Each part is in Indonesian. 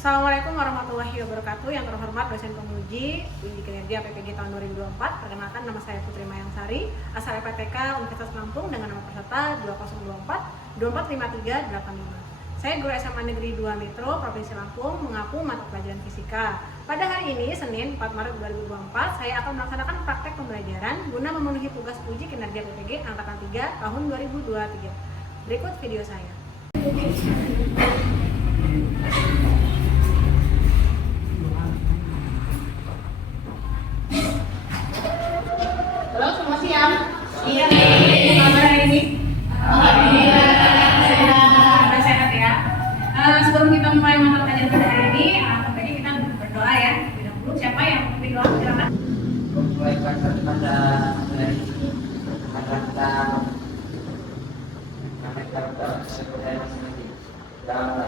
Assalamualaikum warahmatullahi wabarakatuh. Yang terhormat dosen penguji uji kinerja PPG tahun 2024. Perkenalkan, nama saya Putri Mayangsari, asal FPTK Universitas Lampung dengan nomor peserta 2024 245385. Saya guru SMA Negeri 2 Metro Provinsi Lampung, mengaku mata pelajaran fisika. Pada hari ini, Senin 4 Maret 2024, saya akan melaksanakan praktek pembelajaran guna memenuhi tugas uji kinerja PPG angkatan 3 tahun 2023. Berikut video saya. Halo, semua siap? Iya. Kabar hari ini? Alhamdulillah sehat ya. Sebelum kita mulai mata pelajaran pada hari ini, tentunya kita berdoa ya. Terlebih dahulu, siapa yang berdoa? Silakan. Memulaikan pada dari akan kita sebenarnya sendiri dalam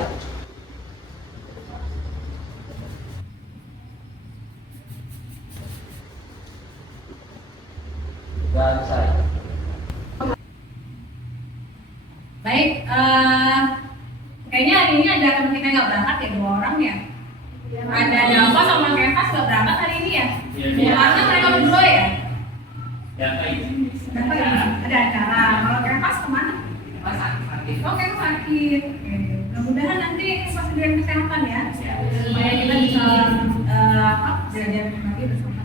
dan saya. Baik, kayaknya hari ini ada teman kita nggak berangkat ya, 2 orang ya. Ada Dava sama Kevas nggak berangkat hari ini ya. Karena mereka berdua ya. Dava ada acara. Kalau Kevas kemana? Oh, Kevas sakit. Mudah-mudahan nanti fasilitas kesehatan ya, supaya kita bisa belajar lagi bersama.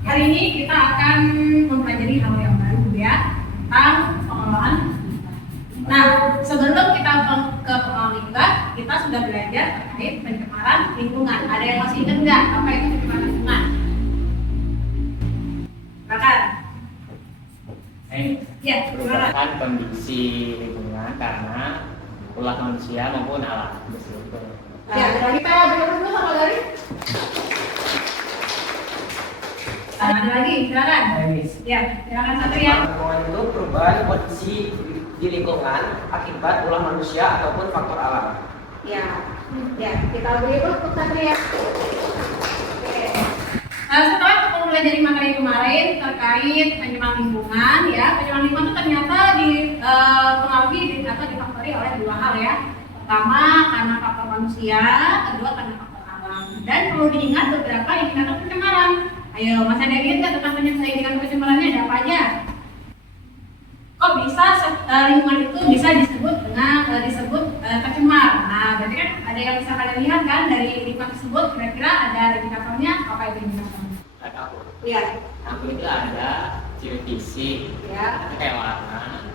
Hari ini kita akan mempelajari hal yang baru ya, tentang pengelolaan. Nah, sebelum kita ke pengelolaan limbah, kita sudah belajar terkait pencemaran lingkungan. Ada yang masih ingat nggak apa itu pencemaran lingkungan? Silakan. Ya, Perubahan kondisi lingkungan karena ulah manusia maupun alam. Ya, kita berikut dulu sama dari. Ada lagi, silakan. Ya, silakan Satria. Lingkungan itu perubahan kondisi di lingkungan akibat ulah manusia ataupun faktor alam. Ya, kita beri untuk Satria. Oke. Setelah kita mempelajari materi kemarin terkait pencemaran lingkungan, ya, pencemaran lingkungan itu ternyata dipengaruhi atau difaktori oleh 2 hal ya. Pertama karena faktor manusia, kedua karena faktor alam. Dan perlu diingat beberapa indikator pencemaran. Ayo, Mas ada ingat nggak tentang indikator pencemarannya ada apa aja? Kok bisa lingkungan itu bisa disebut tercemar? Nah, berarti kan ada yang bisa kalian lihat kan dari lingkungan tersebut, kira-kira ada indikatornya, apa itu indikatornya? Iya. Aku itu ada ciri fisik, Ya. kayak warna.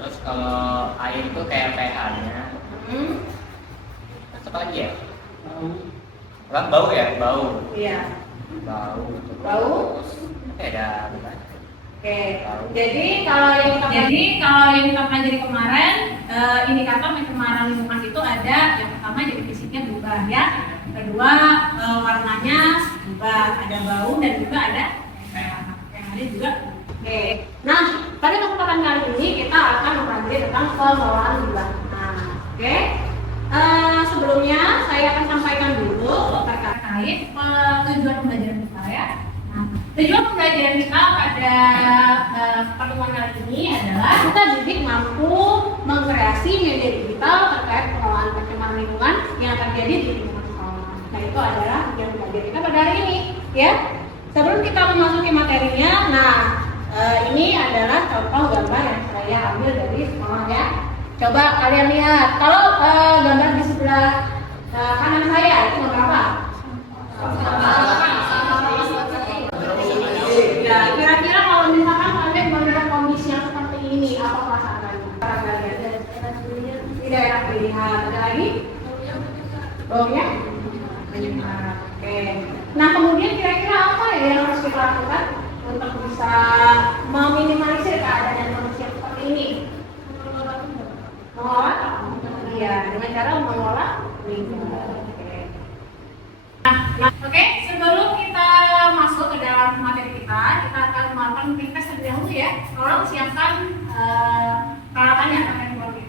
Terus kalau air itu kayak pH-nya. Apa lagi ya? Kan bau ya, bau. Iya. Bau. Bau? Ada. Oke. Jadi kalau yang kita pelajari kemarin, indikator pencemaran lingkungan itu ada yang pertama jadi fisiknya berubah ya. Kedua warnanya berubah, ada bau dan juga ada yang ada juga. Oke. Nah, pada kesempatan kali ini kita akan mempelajari tentang pengelolaan limbah. Nah, oke. Sebelumnya saya akan sampaikan dulu terkait tujuan pembelajaran kita ya. Nah, tujuan pembelajaran kita pada pertemuan kali ini adalah kita didik mampu mengkreasi media digital terkait pengelolaan pencemaran lingkungan yang terjadi di lingkungan sekolah. Nah, itu adalah tujuan pembelajaran kita pada hari ini ya. Sebelum kita memasuki materinya, nah ini adalah contoh gambar yang saya ambil dari sekolah ya. Coba kalian lihat, kalau gambar di sebelah kanan saya itu gambar apa? Ya, kira-kira kalau misalkan kalian melihat kondisi yang seperti ini, apa perasaan kalian? Tidak enak dilihat. Ada lagi? Baunya? Menyengat. Oke. Nah, kemudian kira-kira apa ya yang harus kita lakukan untuk bisa meminimalisir keadaan manusia seperti persiapkan peralatannya atau handphonenya.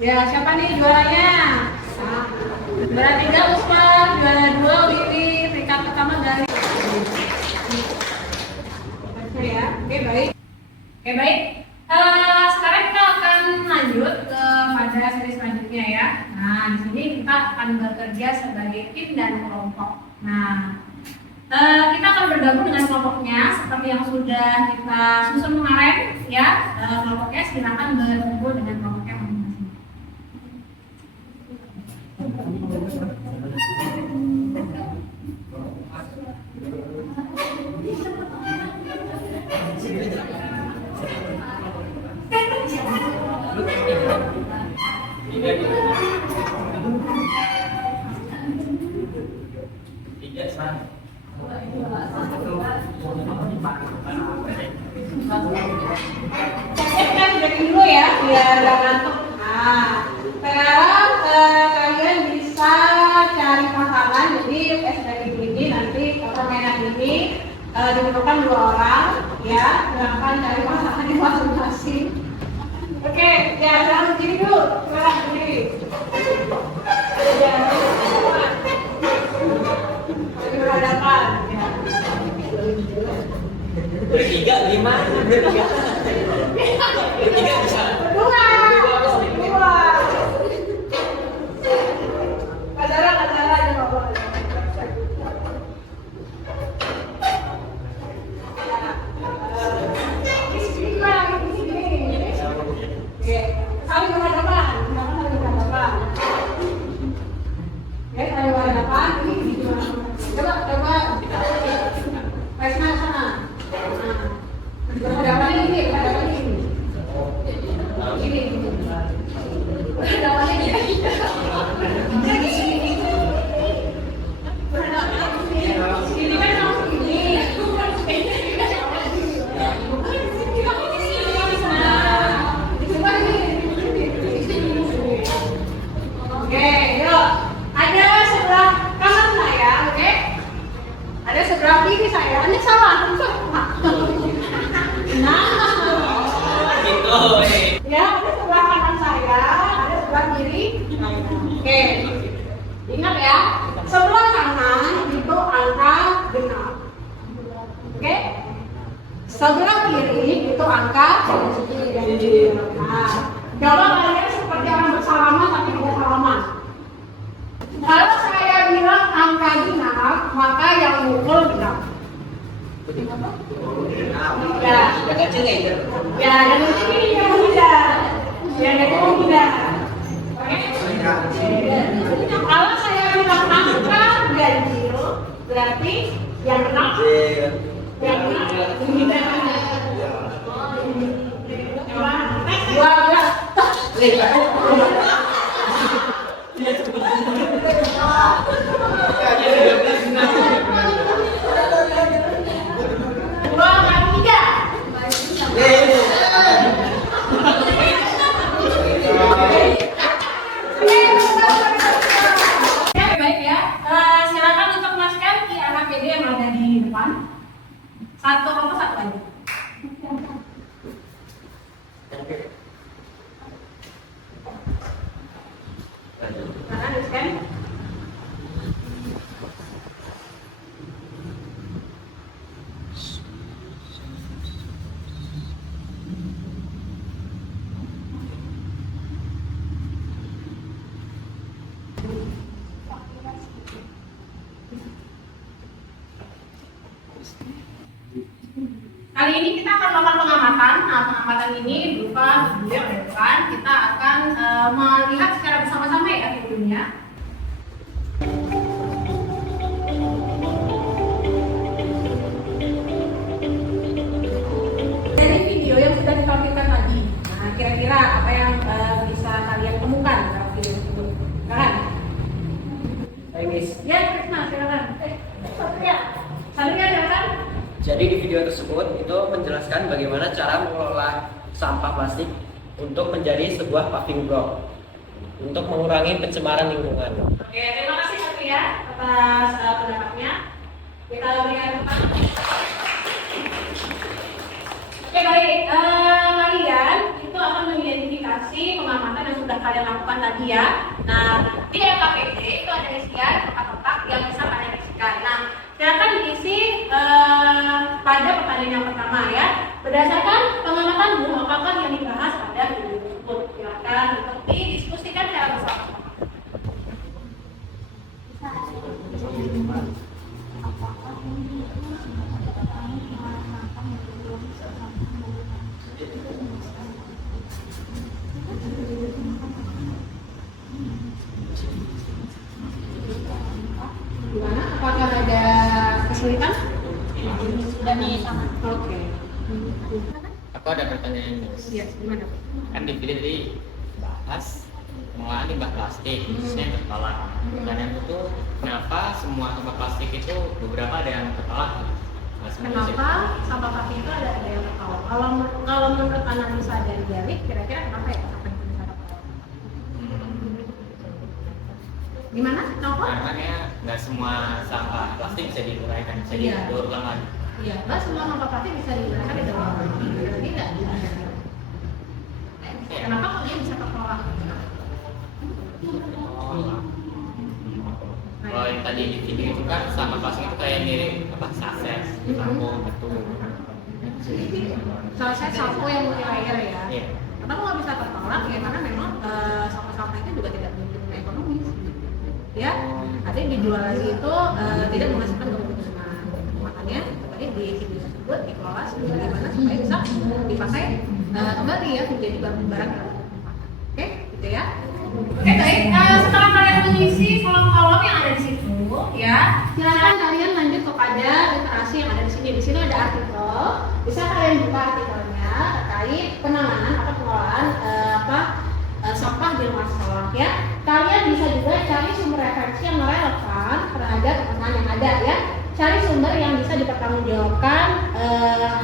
Ya, siapa nih juaranya? Nah, juara 3 Usman, juara 2 Wiwi, peringkat pertama dari ya. Oke, baik. Oke, baik. Sekarang kita akan lanjut pada seri selanjutnya ya. Nah, di sini kita akan bekerja sebagai tim dan kelompok. Nah, Kita akan bergabung dengan kelompoknya seperti yang sudah kita susun kemarin ya. Kelompoknya silakan berkumpul dengan kelompoknya masing-masing. Cek dulu ya biar gak ngantuk. Nah, sekarang kalian bisa cari pasangan. Jadi SPG ini nanti permainan ini dibutuhkan 2 orang ya. Silahkan cari pasangan di masing-masing. Oke, ya sekarang berdiri dulu. Sekarang berdiri. Ya, berhadapan. Ya. Bertiga, 5, bertiga. Bertiga bisa. Berdua. Kadara aja bawa. Di sini. Oke, saling berhadapan. Oke, saling berhadapan. Ini gimana? Coba. Resna sana. Berhadapan ini. Ini. Berhadapan ini. Ini kan langsung ini. Oke, yuk. Ada sebelah kanan saya, oke? Ada sebelah kiri saya. Ini salah. Gitu. Ya, ada sebelah kanan saya, ada sebelah kiri. Oke. Ingat ya, sebelah kanan itu angka genap. Oke? Sebelah kiri itu angka genap. Nah, coba kalian seperti orang bersalaman tapi tidak salaman. Kalau saya bilang angka genap, maka yang mukul genap. Ya. Yang kecil ya. Ya, yang ini yang muda. Yang muda. Oke? Kalau saya bilang angka ganjil, berarti yang genap. Yang genap. Silakan untuk masukkan di arah PD yang ada di depan. Satu lagi. Silakan di-scan. Kali ini kita akan melakukan pengamatan. Nah, pengamatan ini berupa video yang ada di depan. Kita akan melihat secara bersama-sama ya videonya. Dari video yang sudah ditampilkan tadi, nah kira-kira apa yang bisa kalian temukan dalam video tersebut? Silakan. Miss. Ya, Krisna, silakan. Satria, silakan. Jadi di video tersebut itu menjelaskan bagaimana cara mengelola sampah plastik untuk menjadi sebuah paving block untuk mengurangi pencemaran lingkungan. Oke, terima kasih Satria atas pendapatnya. Kita berikan tepuk tangan. Oke, baik. Kalian itu akan mengidentifikasi pengamatan yang sudah kalian lakukan tadi ya. Nah, di LKPD itu ada isian kotak-kotak yang bisa kalian isikan. Nah, silakan diisi pada pertanyaan yang pertama ya. Berdasarkan pengamatanmu, apakah yang dibahas pada video tersebut? Silakan untuk didiskusikan secara bersama. Apakah Oke. Aku ada pertanyaan nih. Iya, gimana? Kan di video tadi bahas pengelolaan limbah plastik, khususnya yang tertolak. Pertanyaan itu kenapa semua sampah plastik itu beberapa ada yang tertolak? Nah, Kenapa sampah plastik itu ada yang tertolak? Kalau menurut analisa dari Gary, kira-kira kenapa ya sampah itu bisa tertolak? Gimana? Kenapa? Karena kayak nggak semua sampah plastik bisa diuraikan, bisa didaur ulang lagi. Iya, nggak semua sampah plastik bisa digunakan di dalam jadi nggak bisa. Kenapa kok dia bisa tertolak? Kalau yang tadi di video itu kan sampah plastik itu kayak mirip apa saset, sampo, gitu. Saset sampo yang multi layer ya. Iya. Kenapa nggak bisa tertolak? Ya karena memang sampah-sampah itu juga tidak beruntung ekonomis. Ya, artinya dijual lagi itu tidak menghasilkan keuntungan. Makanya tadi di video tersebut dikelola bagaimana supaya bisa dipakai kembali ya menjadi barang yang oke, gitu ya. Oke baik, setelah kalian mengisi kolom-kolom yang ada di situ, ya, silakan kalian lanjut kepada literasi yang ada di sini. Di sini ada artikel, bisa kalian buka artikelnya terkait penanganan atau pengelolaan sampah di rumah sekolah ya. Kalian bisa juga cari sumber referensi yang relevan terhadap pertanyaan yang ada ya. Cari sumber yang bisa dipertanggungjawabkan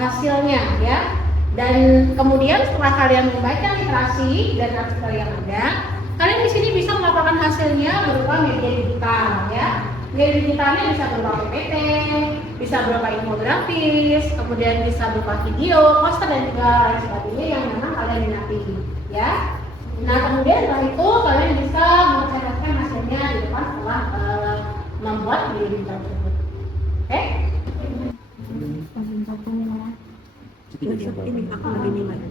hasilnya ya. Dan kemudian setelah kalian membaca literasi dan artikel yang ada, kalian di sini bisa melaporkan hasilnya berupa media digital ya. Media digitalnya bisa berupa PPT, bisa berupa infografis, kemudian bisa berupa video, poster dan juga lain sebagainya yang memang kalian minati ya. Nah kemudian setelah itu kalian bisa mencatatkan hasilnya di depan setelah membuat media digital tersebut. Oke? Ini aku lagi nih mana?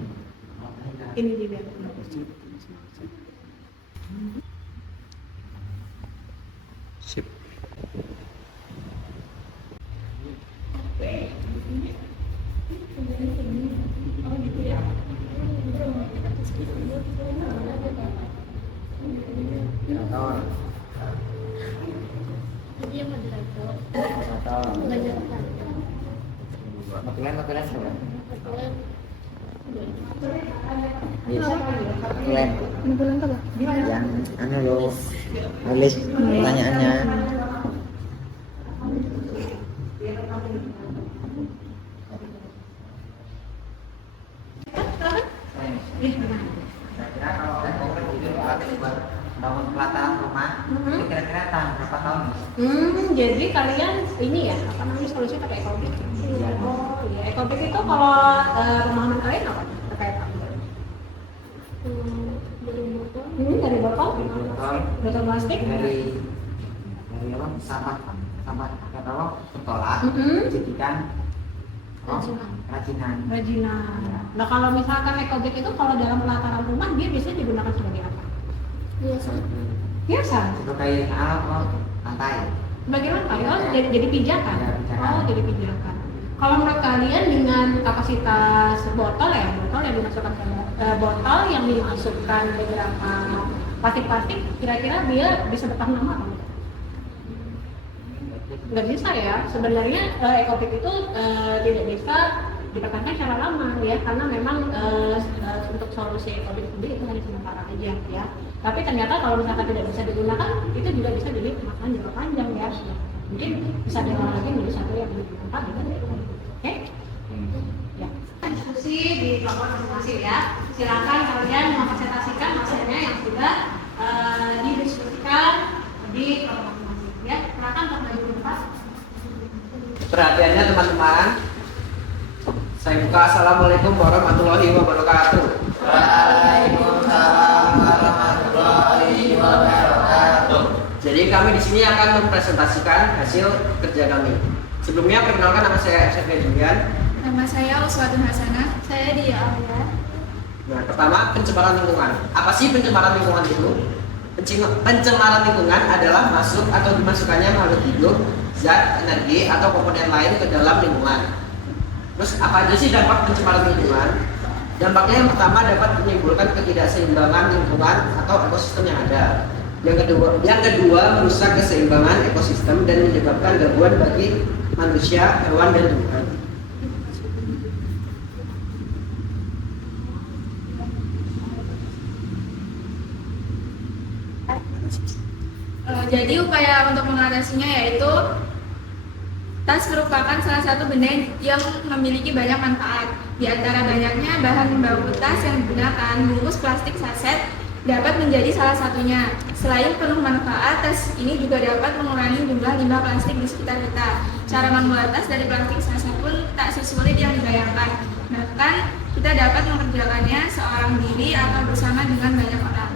Ini di bawah. Sip. Makanan semua. Yang anu lo nulis pertanyaannya. Kira-kira kalau konkret itu buat bangun pelataran rumah, itu kira-kira tahan berapa tahun? Jadi kalian ini ya, apa namanya solusi pakai ekobrik? Oh iya, ekobrik itu kalau pemahaman kalian apa terkait apa? Dari botol, botol plastik. Dari apa sampah kalau tertolak jadikan rajinan. Nah kalau misalkan ekobrik itu kalau dalam pelataran rumah dia biasanya digunakan sebagai apa? Biasa. Sebagai alat lantai. Bagaimana Pak? Oh, jadi pijakan. Ya, pijakan. Oh, jadi pijakan. Kalau menurut kalian dengan kapasitas botol yang dimasukkan ke botol yang dimasukkan beberapa plastik-plastik, kira-kira dia bisa bertahan lama atau enggak? Nggak bisa ya. Sebenarnya ekobrik itu tidak bisa dipertahankan secara lama ya, karena memang untuk solusi ekobrik sendiri itu hanya sementara aja ya. Tapi ternyata kalau misalkan tidak bisa digunakan, itu juga bisa jadi masalah jangka panjang ya. Mungkin bisa diolah lagi menjadi satu yang lebih bermanfaat dengan ekobrik. Oke? Ya. Diskusi di kelompok masing-masing ya. Silakan kalian mempresentasikan hasilnya yang sudah didiskusikan di kelompok masing-masing ya. Silakan Pak Maju Pak. Perhatiannya teman-teman. Saya buka. Assalamualaikum warahmatullahi wabarakatuh. Waalaikumsalam warahmatullahi wabarakatuh. Jadi kami di sini akan mempresentasikan hasil kerja kami. Sebelumnya perkenalkan, nama saya FCP Julian. Nama saya Uswatun Hasanah. Saya Dia Alia. Nah, pertama pencemaran lingkungan. Apa sih pencemaran lingkungan itu? Pencemaran lingkungan adalah masuk atau dimasukkannya makhluk hidup, zat, energi, atau komponen lain ke dalam lingkungan. Terus apa aja sih dampak pencemaran lingkungan? Dampaknya yang pertama dapat menimbulkan ketidakseimbangan lingkungan atau ekosistem yang ada. Yang kedua merusak keseimbangan ekosistem dan menyebabkan gangguan bagi manusia, hewan, dan tumbuhan. Jadi upaya untuk mengatasinya yaitu tas merupakan salah satu benda yang memiliki banyak manfaat. Di antara banyaknya bahan baku tas yang digunakan, bungkus plastik saset dapat menjadi salah satunya. Selain penuh manfaat, tas ini juga dapat mengurangi jumlah limbah plastik di sekitar kita. Cara membuat tas dari plastik saset pun tak sesulit yang dibayangkan. Bahkan kita dapat mengerjakannya seorang diri atau bersama dengan banyak orang.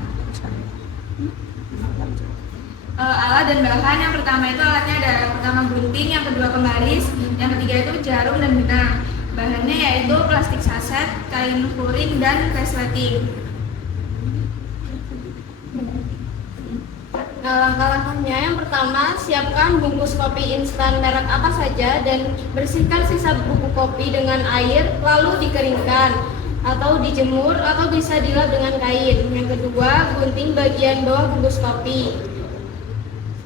Alat dan bahan, yang pertama itu alatnya ada yang pertama gunting, yang kedua pembaris, yang ketiga itu jarum dan benang. Bahannya yaitu plastik saset, kain furing, dan resleting. Nah, langkah-langkahnya yang pertama, siapkan bungkus kopi instan merek apa saja dan bersihkan sisa bubuk kopi dengan air lalu dikeringkan atau dijemur atau bisa dilap dengan kain. Yang kedua, gunting bagian bawah bungkus kopi.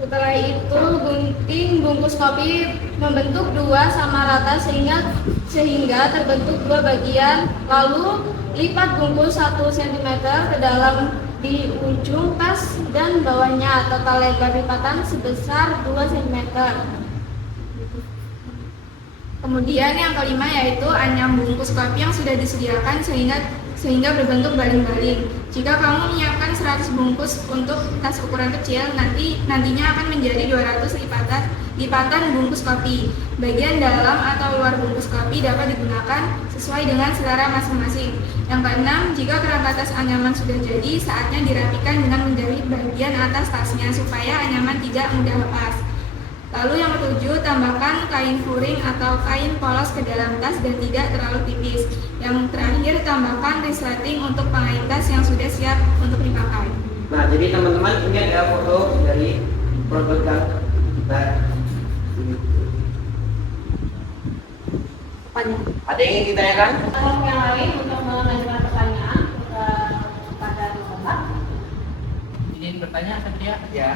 Setelah itu, gunting bungkus kopi membentuk dua sama rata sehingga terbentuk dua bagian. Lalu lipat bungkus 1 cm ke dalam di ujung tas dan bawahnya. Total lebar lipatan sebesar 2 cm. Kemudian yang kelima yaitu anyam bungkus kopi yang sudah disediakan sehingga berbentuk baling-baling. Jika kamu menyiapkan 100 bungkus untuk tas ukuran kecil, nantinya akan menjadi 200 lipatan bungkus kopi. Bagian dalam atau luar bungkus kopi dapat digunakan sesuai dengan selera masing-masing. Yang keenam, jika kerangka tas anyaman sudah jadi, saatnya dirapikan dengan menjahit bagian atas tasnya supaya anyaman tidak mudah lepas. Lalu yang ketujuh, tambahkan kain furing atau kain polos ke dalam tas dan tidak terlalu tipis. Yang terakhir, tambahkan resleting untuk pengait tas yang sudah siap untuk dipakai. Nah, jadi teman-teman, ini ada foto dari produk yang kita. Ada yang ingin ditanyakan? Kelompok yang lain untuk mengajukan pertanyaan kepada Bapak. Izin bertanya, Satria. Ya.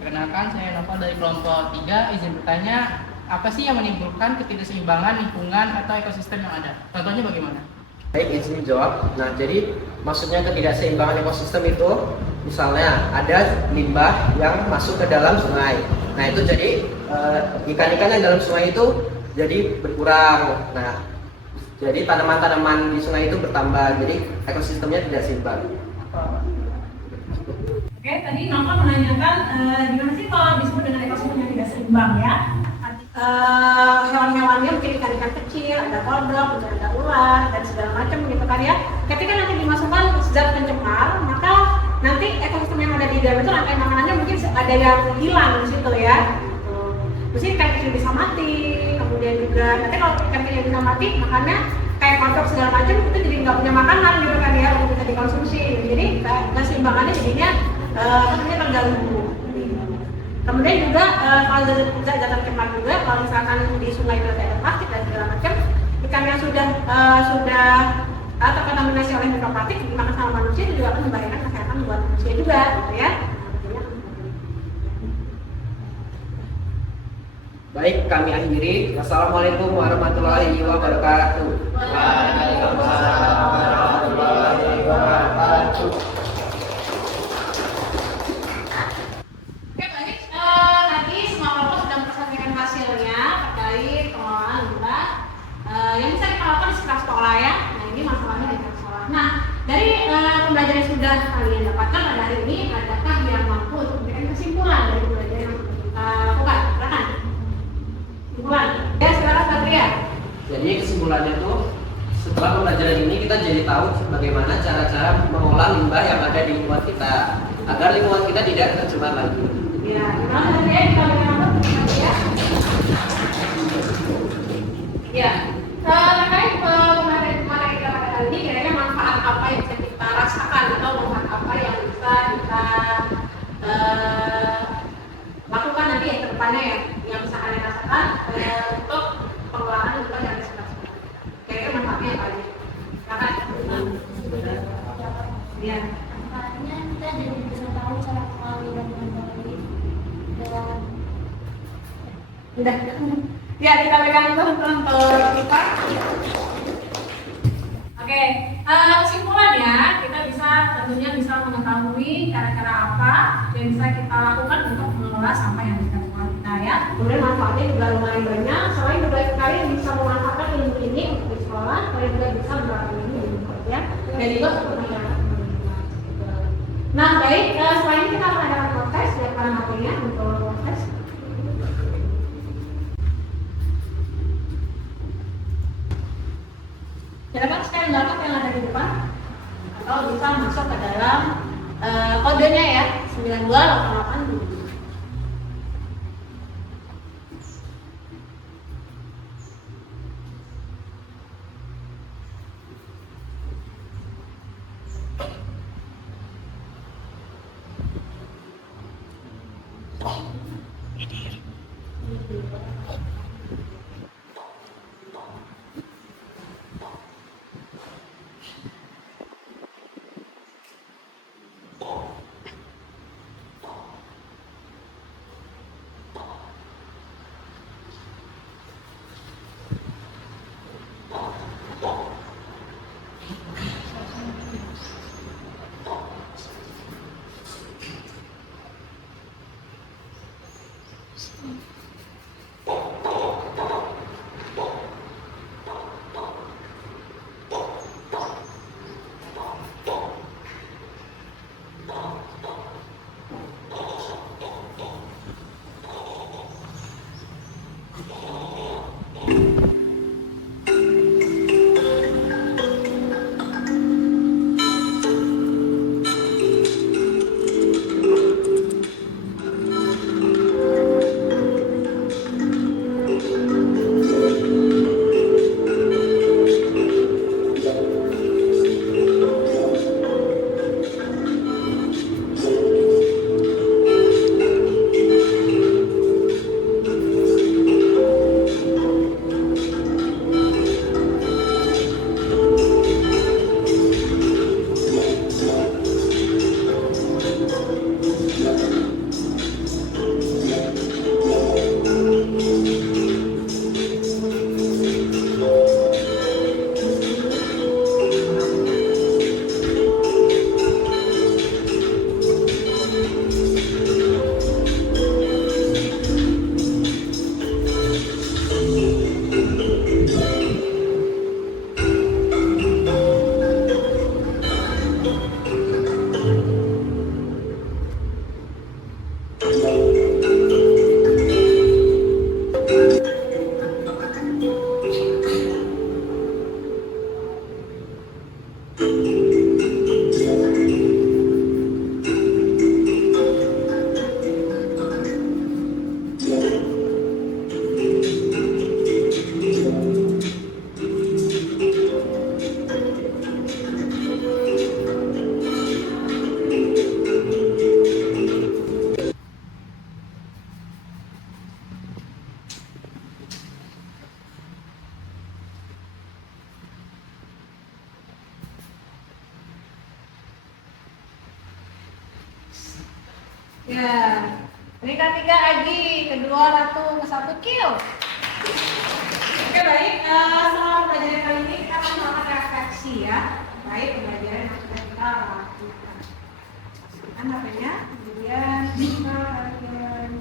Perkenalkan, saya Nova dari kelompok 3. Izin bertanya, apa sih yang menimbulkan ketidakseimbangan lingkungan atau ekosistem yang ada? Contohnya bagaimana? Baik, izin jawab. Nah, jadi maksudnya ketidakseimbangan ekosistem itu, misalnya ada limbah yang masuk ke dalam sungai. Nah, itu jadi ikan-ikan yang dalam sungai itu jadi berkurang. Nah, jadi tanaman-tanaman di sungai itu bertambah. Jadi ekosistemnya tidak seimbang. Oke, tadi Nova menanyakan gimana sih kalau disebut dengan ekosistem yang tidak seimbang ya? Hewan-hewannya mungkin ikan-ikan kecil, ada kodok, ada ular dan segala macam gitu kan ya. Ketika nanti dimasukkan zat pencemar, maka nanti ekosistem yang ada di dalam itu rantai makanannya mungkin ada yang hilang di situ ya. Mesti ikan kecil bisa mati, kemudian juga nanti kalau ikan kecil bisa mati, makannya kayak kodok segala macam itu jadi nggak punya makanan gitu kan ya untuk bisa dikonsumsi. Jadi keseimbangannya jadinya terganggu. Kemudian juga kalau zat pencemar juga, kalau misalkan di sungai itu ada plastik dan segala macam, ikan yang sudah terkontaminasi oleh mikroplastik dimakan sama manusia itu juga akan membahayakan kesehatan buat manusia juga, gitu ya. Baik, kami akhiri. Wassalamualaikum warahmatullahi wabarakatuh. Waalaikumsalam warahmatullahi wabarakatuh. Tadi semua kelompok sudah mempresentasikan hasilnya terkait pengelolaan limbah yang bisa kita lakukan di sekitar sekolah ya. Nah, ini masalahnya di sekitar sekolah. Nah, dari pembelajaran yang sudah kalian dapatkan pada hari ini, adakah yang mampu untuk memberikan kesimpulan dari pembelajaran yang kita lakukan? Silakan. Kesimpulan. Ya, silakan Satria. Jadi kesimpulannya tuh, setelah pembelajaran ini kita jadi tahu bagaimana cara-cara mengolah limbah yang ada di lingkungan kita agar lingkungan kita tidak tercemar lagi. Ya, gimana Satria? Kalau kita ya. Ya, terkait pembelajaran kemarin kita pada hari ini, kira-kira manfaat apa yang bisa kita rasakan atau manfaat apa yang bisa kita lakukan nanti ya ke depannya ya, yang bisa kalian rasakan untuk pengelolaan limbah yang ada di sekitar sekolah. Kira-kira manfaatnya apa aja? Silakan. Ya. Manfaatnya kita jadi bisa tahu cara mengolah limbah dengan baik. Udah. Ya, kita pegang untuk kita. Oke, kesimpulannya kita tentunya bisa mengetahui cara-cara apa yang bisa kita lakukan untuk mengelola sampah yang ada di sekolah kita ya. Kemudian manfaatnya juga lumayan banyak. Selain juga kalian bisa memanfaatkan ilmu ini untuk di sekolah, kalian juga bisa menerapkan ini di rumah ya. Dan juga untuk masyarakat. Nah baik, selain kita akan adakan kontes, siapkan HP-nya untuk kontes. Silakan scan barcode yang ada di depan atau bisa masuk ke dalam kodenya ya 9288. Ya, peringkat 3 Agi, kedua Ratu, ke-1 Kil. Oke baik, selama pembelajaran kali ini kita akan melakukan refleksi ya. Baik pembelajaran yang sudah kita lakukan. Masukkan HP-nya, kemudian kita akan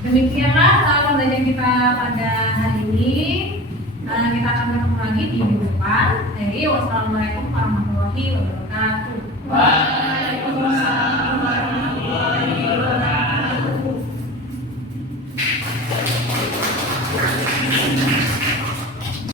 Demikianlah pembelajaran kita pada hari ini. Kita akan bertemu lagi di minggu depan. Jadi wassalamualaikum warahmatullahi wabarakatuh. Waalaikumsalam warahmatullahi wabarakatuh.